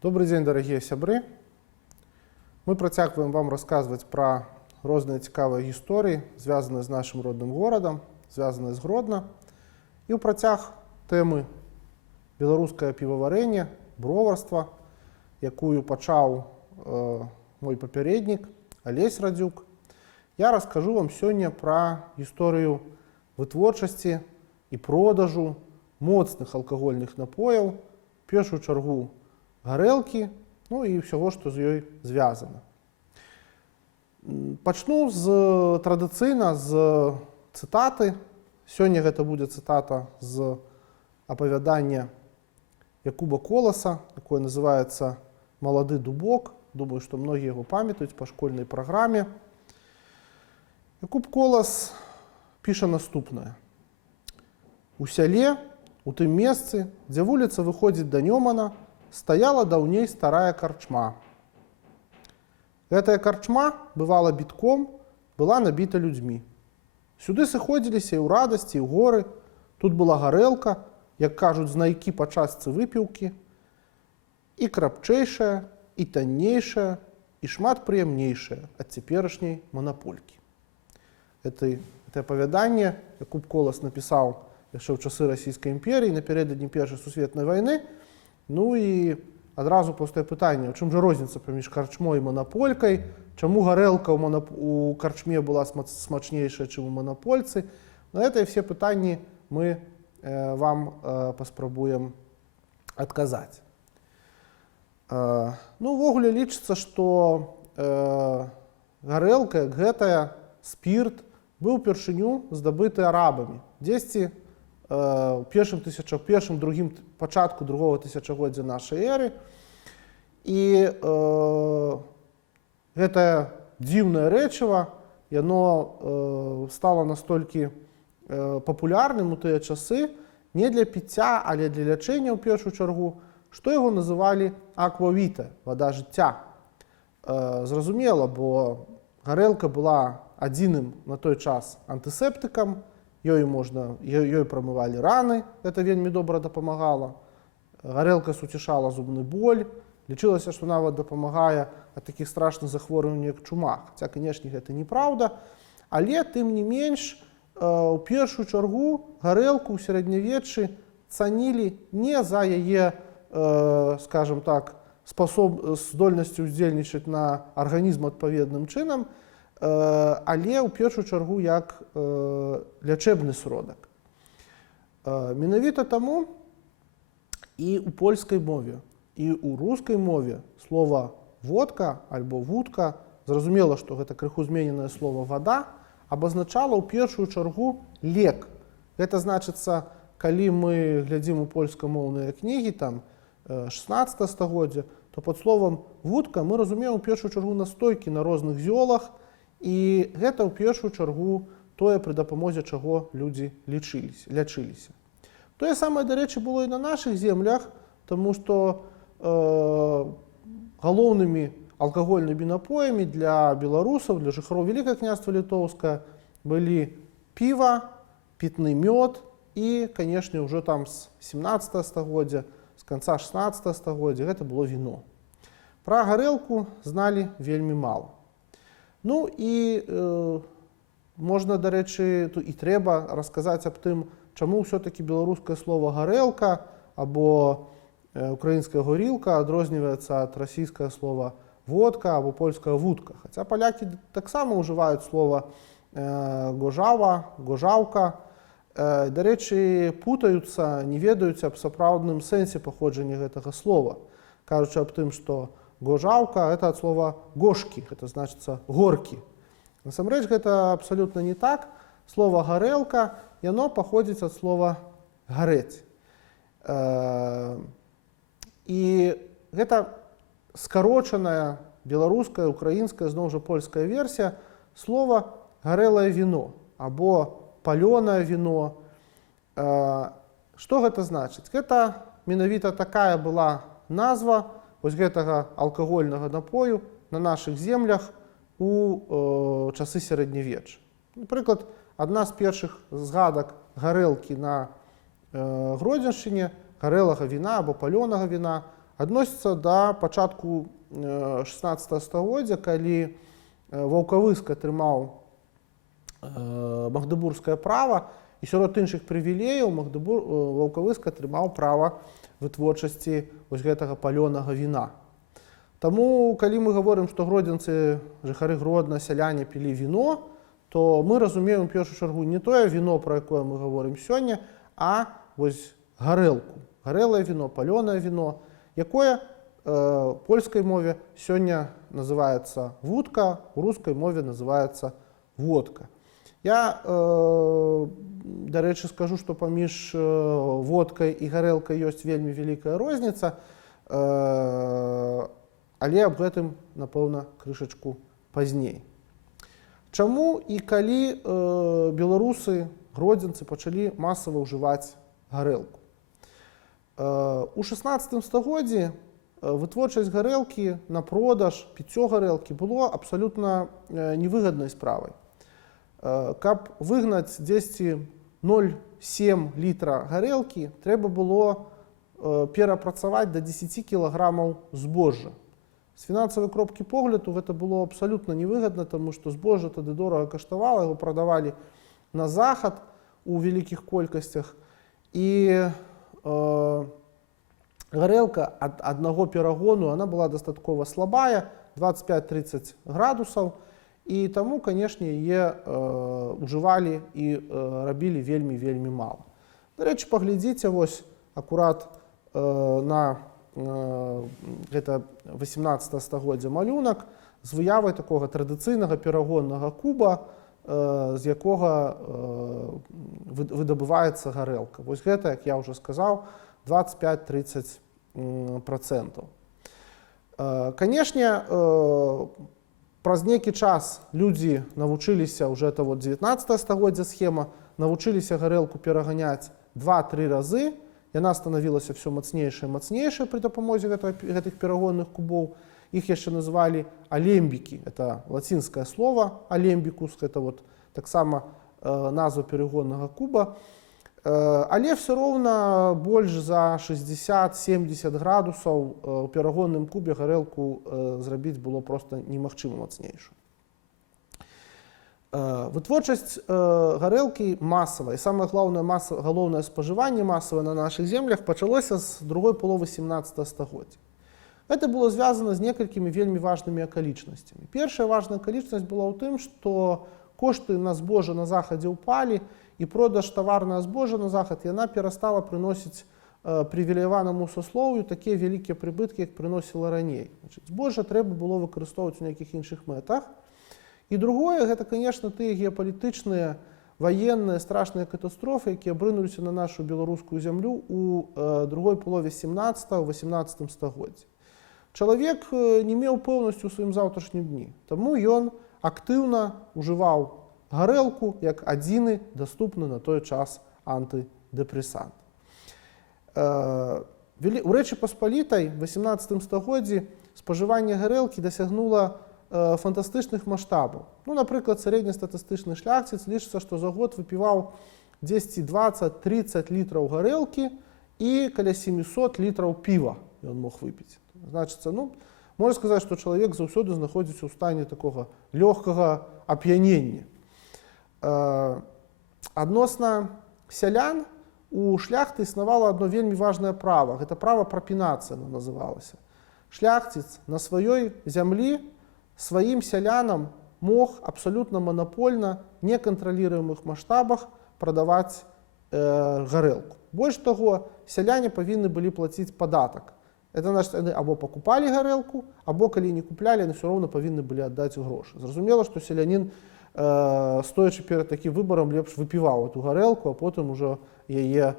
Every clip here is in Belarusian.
Добрый день, дорогие сябры. Мы працягваем вам рассказывать про розныя цікавыя гісторыі, звязаныя з нашым родным горадам, звязаныя з Гродно. І ў працяг тэмы беларускае піваварэнне, броварства, якую пачаў мой папярэднік Алесь Радзюк, я раскажу вам сёння пра гісторыю вытворчасці і продажу моцных алкагольных напояў, в першую чаргу гарэлкі, ну і ўсяго, што з ёй звязана. Пачну традыцыйна з цытаты. Сёння гэта будзе цытата з апавядання Якуба Коласа, якое называецца «Малады дубок». Думаю, што многія яго памятаюць па школьнай праграме. Якуб Колас піша наступнае. У сяле, у тым месцы, дзе вуліца выходзіць да Нёмана, стаяла даўней старая карчма. Гэтая карчма бывала бітком, была набіта людзьмі. Сюды сыходзіліся і ў радасці, і ў горы. Тут была гарэлка, як кажуць знайкі па частцы выпіўкі, і крапчэйшая, і таннейшая, і шмат прыемнейшая ад цяперашняй манаполькі. Гэта апавяданне Якуб Колас напісаў яшчэ ў часы Расійскай імперіі, напярэдадні Першай сусветнай вайны. Ну і адразу пастае пытанне, у чым жа розніца паміж карчмой і манаполькай, чаму гарэлка у карчме была смачнейшая, чым у манапольцы. На гэтыя все пытанні мы вам паспрабуем адказаць. Ну, увогуле лічыцца, што гарэлка, як гэтая, спірт, быў упершыню здабыты арабамі. Дзесьці першым, другім пачатку другого тысячагоддзя нашай эры. І гэтае дзіўнае рэчыва, яно стала настолькі папулярным у тыя часы не для піцця, але для лячэння ў першую чаргу, што яго называлі аквавіта, вада жыцця. Зразумела, бо гарэлка была адзіным на той час антысептыкам, ёй прамывалі раны, гэта вельмі добра дапамагала. Гарэлка суцішала зубны боль, лічылася, што нават дапамагае ад такіх страшных захворванняў, як чума. Хаця, канешне, гэта неправда, але, тым не менш, у першую чаргу гарэлку ў сярэднявеччы цанілі не за яе, скажем так, здольнасцю ўздзейнічаць на арганізм адпаведным чынам, але ў першую чаргу як лячэбны сродак. Менавіта таму і ў польскай мове, і ў рускай мове слова водка альбо вудка, зразумела, што гэта крыху змененае слова вада, абазначала ў першую чаргу лек. Гэта значыцца, калі мы глядзім у польскамоўныя кнігі, там 16 стагоддзя, то пад словам вудка мы разумеем у першую чаргу настойкі на розных зёлах, і гэта ў першую чаргу тое, пры дапамозе чаго людзі лячыліся. Тое самае, дарэчы, было і на нашых землях, таму што галоўнымі алкагольнымі напоямі для беларусаў, для жыхароў Вялікае княства Літоўскае былі піва, пітны мёд і, канешне, ўжо там з 17 стагоддзя, з канца 16 стагоддзя гэта было віно. Пра гарэлку зналі вельмі мала. Ну і можна, дарэчы, і трэба расказаць аб тым, чаму ўсё-такі беларускае слова гарэлка або украінская горілка адрозніваецца ад расійскае слова водка або польская вудка. Хаця палякі таксама ўжываюць слова гожава, гожаўка. Дарэчы, путаюцца, не ведаюць аб сапраўдным сэнсе паходжання гэтага слова, кажучы аб тым, што гожаўка – это ад слова гошкі, гэта значыцца горкі. Насамрэч, гэта абсалютна не так. Слова гарэлка, яно паходзіць ад слова гарэць. І гэта скарочаная беларуская, украінская, зноў жа польская версія слова гарэлае віно або палёнае віно. Што гэта значыць? Гэта менавіта такая была назва вось гэтага алкагольнага напою на нашых землях у часы сярэднявечча. Напрыклад, адна з першых згадак гарэлкі на Гродзеншчыне, гарэлага віна або палёнага віна, адносіцца да пачатку 16 стагоддзя, калі Ваўкавыск атрымаў магдыбургскае права, і сярод іншых прывілеяў Ваўкавыск атрымаў права вытворчасці вось гэтага палёнага віна. Таму, калі мы гаворым, што гродзенцы, жыхары Гродна, сяляне пілі віно, то мы разумеем у першую чаргу не тое віно, пра якое мы гаворым сёння, а вось гарэлку. Гарэлае віно, палёнае віно, якое в польскай мове сёння называецца вудка, у рускай мове называецца водка. Я, дарэчы, скажу, што паміж водкай і гарэлкай ёсць вельмі вялікая розніца, але аб гэтым, напэўна, крышачку пазней. Чаму і калі беларусы, гродзенцы пачалі масава ўжываць гарэлку? У 16 стагоддзі вытворчасць гарэлкі на продаж, піццё гарэлкі было абсалютна невыгаднай справай. Каб выгнаць дзесьці 0,7 літра гарэлкі, трэба было перапрацаваць да 10 кілаграмаў збожжа. З фінансавай кропкі погляду гэта было абсалютна невыгадна, таму што збожжа тады дорага каштавала, яго прадавалі на захад у вялікіх колькасцях. І гарэлка ад аднаго перагону она была дастаткова слабая, 25-30 градусаў, і таму, канешне, яе ўжывалі і рабілі вельмі-вельмі мала. Дарэчы, паглядзіце вось акурат на гэта 18 стагоддзя малюнак з выявай такога традыцыйнага перагоннага куба, з якога выдабываецца гарэлка. Вось гэта, як я ўжо сказаў, 25-30%. Канешне, праз нейкі час людзі навучыліся, уже это 19 стагоддзя схема, навучыліся гарэлку пераганяць 2-3 разы. Яна станавілася все мацнейшая і мацнейшая пры дапамозе гэтых перагонных кубоў. Іх яшчэ называлі алембікі. Это лацінскае слово алембікус, это вот таксама назва перагоннага куба. Але все роўна больш за 60-70 градусаў у перагонным кубе гарэлку зрабіць было проста немагчыма мацнейшую. Вытворчасць гарэлкі масавая, і самае галоўнае спажыванне масавае на нашых землях пачалося з другой паловы 17 стагоддзя. Гэта было звязана з некалькімі вельмі важнымі акалічнасцямі. Першая важная акалічнасць была ў тым, што кошты на збожжа на захадзе ўпалі, і продаж таварнага збожжа на захад яна перастала прыносіць прывілеяванаму саслоўю такія вялікія прыбыткі, як прыносіла раней. Збожжа трэба было выкарыстоўваць у нейкіх іншых мэтах. І другое, гэта, конечно, тыя геапалітычныя, ваенныя, страшныя катастрофы, якія абрынуліся на нашу беларускую зямлю у другой палове 17-18 стагоддзя. Чалавек не меў пэўнасці ў сваім заўтрашнім дні, таму ён актыўна ўжываў гарэлку як адзіны даступны на той час антыдэпрэсант. У Рэчы Паспалітай в 18 стагоддзі спажыванне гарэлкі дасягнула фантастычных маштабаў. Ну, напрыклад, сярэднестатыстычны шляхціц лічыцца, што за год выпіваў 10-20-30 літраў гарэлкі і каля 700 літраў піва ён мог выпіць. Значыцца, ну, можна сказаць, што чалавек заўсёды знаходзіцца ў стане такога лёгкага ап'янення. Адносна сялян у шляхты існавала адно вельмі важнае права. Гэта права прапінацыі оно называлася. Шляхціц на сваёй зямлі сваім сялянам мог абсалютна манапольна, некантраліруемых маштабах прадаваць гарэлку. Больш таго, сяляне павінны былі плаціць падатак. Это значит, яны або пакупалі гарэлку, або калі не куплялі, яны ўсё роўна павінны былі аддаць грошы. Зразумела, што селянін, стоячы перад такім выбарам, лепш выпіваў эту гарэлку, а потым ужо яе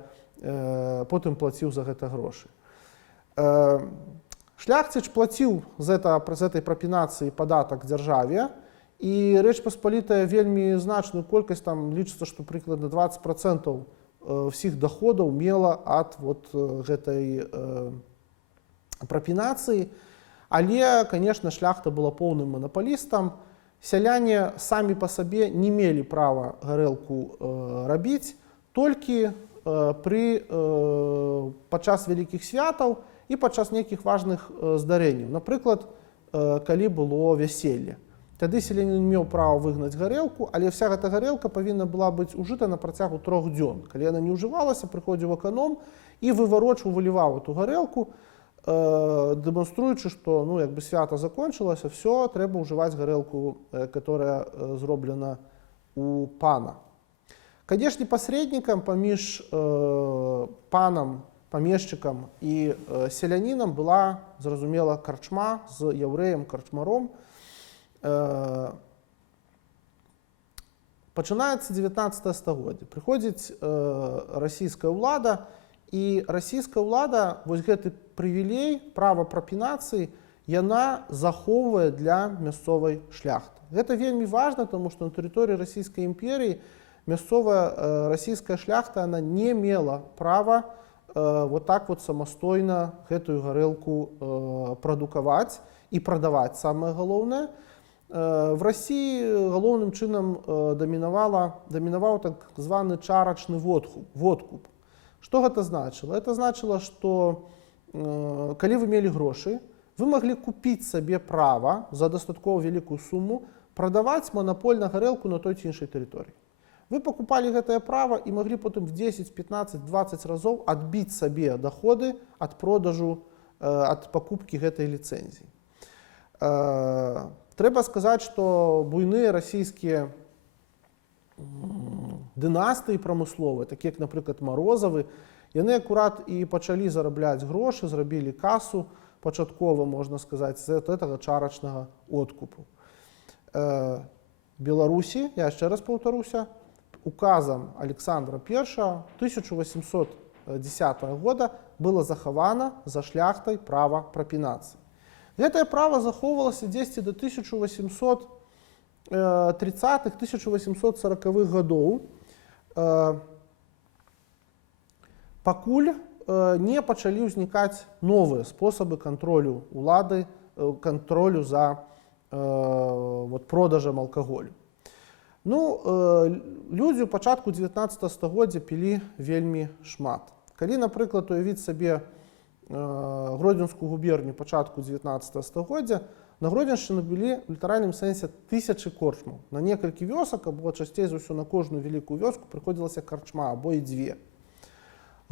потым плаціў за гэта грошы. Шляхціч плаціў з этой прапінацыі падатак дзяржаве, і Рэч Паспалітая вельмі значную колькасць, там лічыцца, што прыкладна 20% ўсіх доходаў мела ад вот гэтай прапінацыі. Але, конечно, шляхта была поўным манапалістам. Сяляне самі па сабе не мелі права гарэлку рабіць, толькі падчас вялікіх святаў і падчас нейкіх важных здарэнняў. Напрыклад, калі было вяселле. Тады селянін меў права выгнаць гарэлку, але вся гэта гарэлка павінна была быць ужыта на працягу 3 дзён. Калі яна не ўжывалася, прыходзіў аканом і выварочваў, выліваў эту гарэлку, дэманструючы, што свята закончылася, все, трэба ўжываць гарэлку, которая зроблена у пана. Канешне, пасрэднікам паміж панам, памешчыкам і селянінам была, зразумела, карчма з яўрэем, карчмаром. Пачынаецца 19 стагоддзе. Прыходзіць расійская ўлада, і расійская ўлада вось гэты прывілей, права прапінацыі, яна захоўвае для мясцовай шляхты. Гэта вельмі важна, тому што на тэрыторыі расійскай імперіі мясцовая расійская шляхта она не мела права вот так вот самастойна гэтую гарэлку прадукаваць і прадаваць. Самае галоўнае, в Расіі галоўным чынам дамінаваў так званы чарачны водкуп. Што гэта значыла? Это значыла, што калі вы мелі грошы, вы маглі купіць сабе права за дастаткова вялікую суму прадаваць манапольна гарэлку на той ці іншай тэрыторыі. Вы пакупалі гэтае права і маглі потым в 10, 15, 20 разоў адбіць сабе даходы ад продажу, ад пакупкі гэтай ліцэнзіі. Трэба сказаць, што буйныя расійскія дынастыі прамысловыя, такія як, напрыклад, Марозавы, яны акурат і пачалі зарабляць грошы, зрабілі касу пачаткова, можна сказаць, з гэтага чарачнага откупу. Беларусі, я яшчэ раз паўтаруся, указам Александра I 1810 года было захавана за шляхтай права прапінацыі. Гэтае права захоўвалася дзесьці до 1830-1840-х гадоў, пакуль не пачалі ўзнікаць новыя спосабы кантролю ўлады, кантролю за продажам алкаголю. Людзі ў пачатку 19 стагоддзя пілі вельмі шмат. Калі, напрыклад, уявіць сабе Гродзенскую губернію пачатку 19 стагоддзя, на Гродзеншчыну былі в літаральным сэнсе тысячы корчмаў. На некалькі вёсак, або часцей за ўсё на кожную вялікую вёску прыходзілася карчма, або і дзве.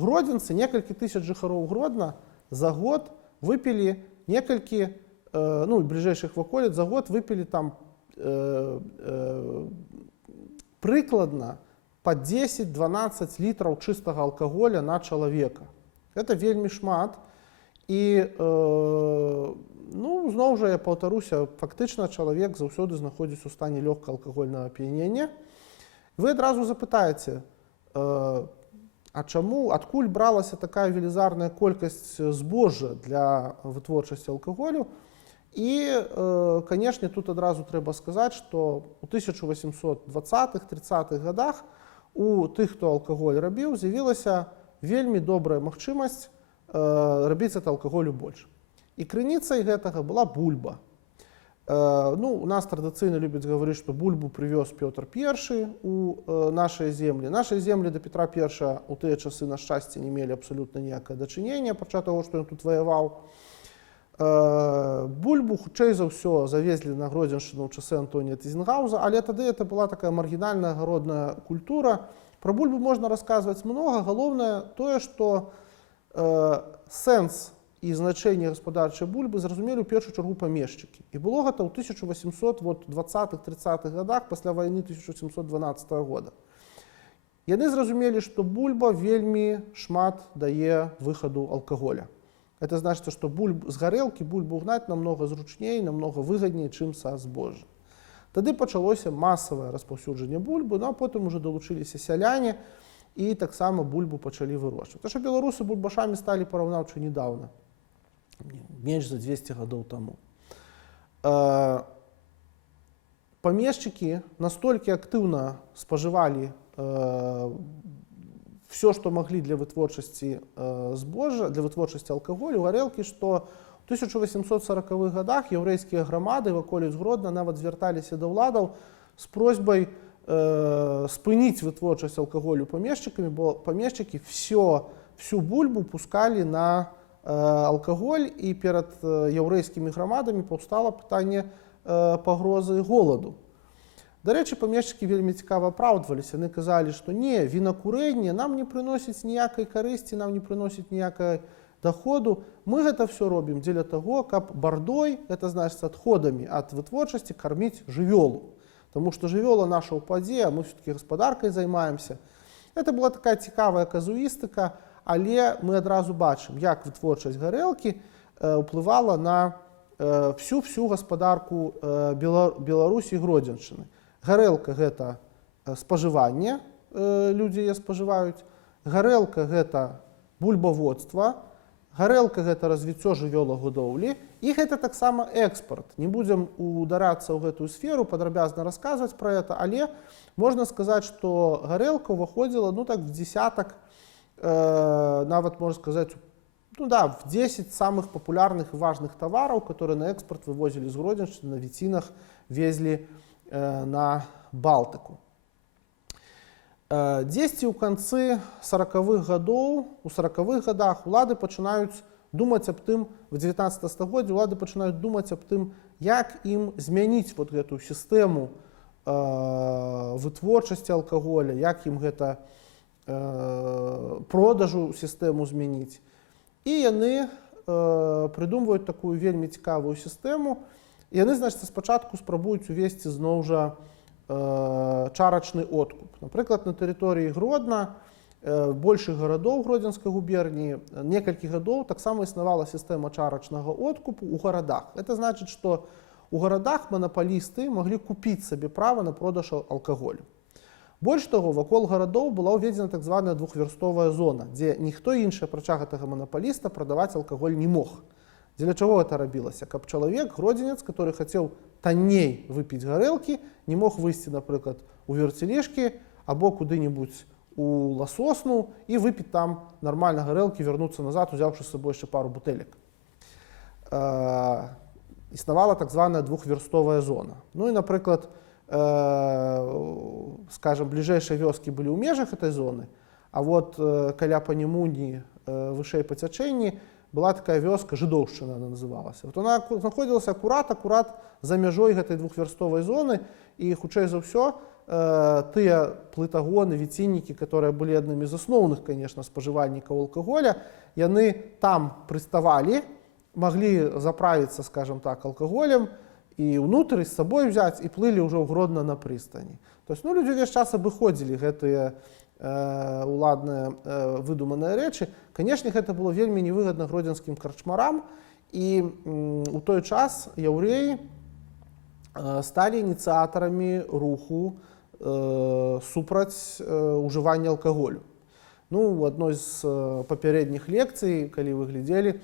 Гродзенцы, некалькі тысяч жыхароў Гродна за год выпілі некалькі, бліжэйшых ваколіц, за год выпілі там прыкладна па 10-12 літраў чыстага алкаголя на чалавека. Гэта вельмі шмат. І, зноў жа, я паўтаруся, фактычна чалавек заўсёды знаходзіцца ў стане лёгкага алкагольнага ап'янення. Вы адразу запытаеце, а чаму, адкуль бралася такая велізарная колькасць збожжа для вытворчасці алкаголю? І, канешне, тут адразу трэба сказаць, што ў 1820-30-х гадах у тых, хто алкаголь рабіў, з'явілася вельмі добрая магчымасць рабіць гэта алкаголю больш. І крыніцай гэтага была бульба. У нас традыцыйна любяць гаварыць, што бульбу прывёз Пётр I у нашыя землі. Нашыя землі да Петра I у тыя часы, на шчасце, не мелі абсалютна ніякае дачынення, апрача таго, што ён тут ваяваў. Бульбу, хутчэй за ўсё, завезлі на Гродзеншчыну ў часы Антонія Тызенгауза, але тады это была такая маргінальная агародная культура. Пра бульбу можна расказваць многа. Галоўнае тое, што сэнс і значэнне гаспадарчай бульбы зразумелі ў першую чаргу памешчыкі. І было гэта ў 1820-30-х гадах пасля вайны 1712 года. Яны зразумелі, што бульба вельмі шмат дае выхаду алкаголя. Это значит, што з гарэлкі бульбу гнаць намнога зручней, намнога выгадней, чым са збожжа. Тады пачалося масавае распаўсюджанне бульбы, а потым ужо далучыліся сяляне, і таксама бульбу пачалі вырошчваць. Таму што беларусы бульбашамі сталі параўнаўча нядаўна, менш за 200 гадоў таму. Памешчыкі настолькі актыўна спажывалі все, што маглі для вытворчасці збожжа, для вытворчасці алкаголю, гарэлкі, што ў 1840-х гадах яўрэйскія грамады ваколіц Гродна нават звярталіся да ўладаў з просьбай спыніць вытворчасць алкаголю памешчыкамі, бо памешчыкі всю бульбу пускалі на алкаголь, і перад яўрэйскімі грамадамі паўстала пытанне пагрозы голаду. Дарэчы, памешчыкі вельмі цікава апраўдваліся. Яны казалі, што не, вінакурэнне нам не прыносіць ніякай карысці, нам не прыносіць ніякай доходу. Мы гэта все робім дзеля таго, каб бардой, это значыць адходамі ад вытворчасці, карміць жывёлу. Таму што жывёла наша ўпадзе, а мы все-таки гаспадаркай займаемся. Это была такая цікавая казуістыка, але мы адразу бачым, як вытворчасць гарэлкі ўплывала на всю гаспадарку Беларусі і Гродзеншчыны. Гарэлка – гэта спажыванне, людзі яе спажываюць. Гарэлка – гэта бульбаводства. Гарэлка – гэта развіццё жывёлагадоўлі. І гэта таксама экспарт. Не будзем ударацца ў гэтую сферу, падрабязна расказваць пра гэта, але можна сказаць, што гарэлка ўваходзіла в десятак, нават можна сказаць, в 10 самых папулярных і важных тавараў, которые на экспорт вывозілі з Гродзеншчыны, на віцінах везлі на Балтыку. Дзесьці ў канцы 40-х гадоў, у 40-х гадах улады пачынаюць думаць аб тым, в 19 стагоддзі улады пачынаюць думаць аб тым, як ім змяніць вот гэтую сістэму вытворчасці алкаголя, як ім гэта продажу сістэму змяніць. І яны прыдумваюць такую вельмі цікавую сістэму. Яны, значыць, спачатку спрабуюць увесці зноў жа чарачны откуп. Напрыклад, на тэрыторыі Гродна, большых гарадоў Гродзенскай губерніі, некалькі гадоў таксама існавала сістэма чарачнага откупу ў гарадах. Это значыць, што у гарадах манапалісты маглі купіць сабе права на продаж алкаголю. Больш таго, вакол гарадоў была ўведзена так званая двухвярстовая зона, дзе ніхто іншы, апрача гэтага манапаліста, прадаваць алкаголь не мог. Дзеля чаго гэта рабілася? Каб чалавек, гродзенец, который хацеў танней выпіць гарэлкі, не мог выйсці, напрыклад, у Вярцелішкі або куды-небудзь у Ласосну і выпіць там нармальна гарэлкі, вярнуцца назад, узяўшы з сабой яшчэ пару бутэлек. Існавала так званая двухвярстовая зона. Ну і, напрыклад, скажем, бліжэйшыя вёскі былі ў межах этой зоны, а вот каля Панімуні, вышэй па цячэнні, была такая вёска, Жыдоўшчына она называлася. Вот она знаходзілася акурат за мяжой гэтай двухвярстовай зоны, і, хутчэй за ўсё, тыя плытагоны, віціннікі, которые былі аднымі з асноўных, конечно, спажывальнікаў алкаголя, яны там прыставалі, маглі заправіцца, скажем так, алкаголем, і ўнутры з сабой взяць, і плылі ўжо ў Гродна на прыстані. То есть, людзі ўвесь час абыходзілі гэтыя уладныя выдуманыя рэчы. Канешне, гэта было вельмі невыгадна гродзенскім карчмарам, і ў той час яўрэі сталі ініцыятарамі руху супраць ужывання алкаголю. У адной з папярэдніх лекцый, калі вы глядзелі,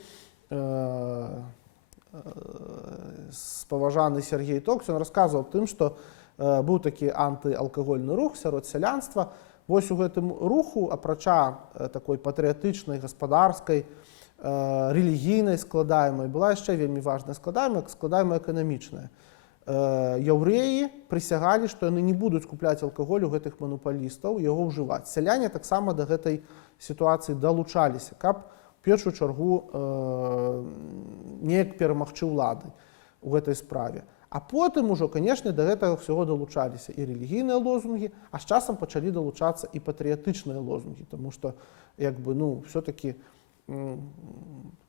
спаважаны Сергей Токс, ён расказваў аб тым, што быў такі антыалкагольны рух сярод сялянства. Вось у гэтым руху, апрача такой патрыятычнай, гаспадарскай, рэлігійнай складаемай, была яшчэ вельмі важная складаемая эканамічная. Яўрэі прысягалі, што яны не будуць купляць алкаголь у гэтых манапалістаў, яго ўжываць. Сяляне таксама да гэтай сітуацыі далучаліся, каб у першую чаргу неяк перамагчы ўлады ў гэтай справе. А потым ужо, канешне, да гэтага ўсяго далучаліся і рэлігійныя лозунгі, а з часам пачалі далучацца і патрыятычныя лозунгі, таму што, все-таки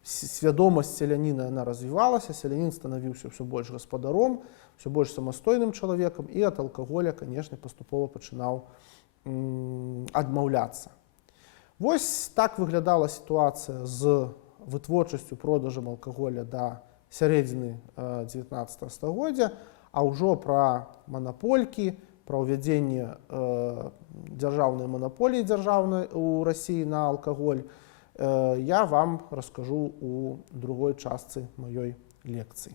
свядомасць сяляніна яна развівалася, сялянін станавіўся ўсё больш гаспадаром, ўсё больш самастойным чалавекам, і ад алкаголя, канешне, паступова пачынаў адмаўляцца. Вось так выглядала сітуацыя з вытворчасцю, продажам алкаголя да сярэдзіны 19 стагоддзя, а ўжо пра манаполькі, пра ўвядзенне дзяржаўнай манаполіі дзяржаўнай у Расіі на алкаголь я вам раскажу у другой частцы маёй лекцыі.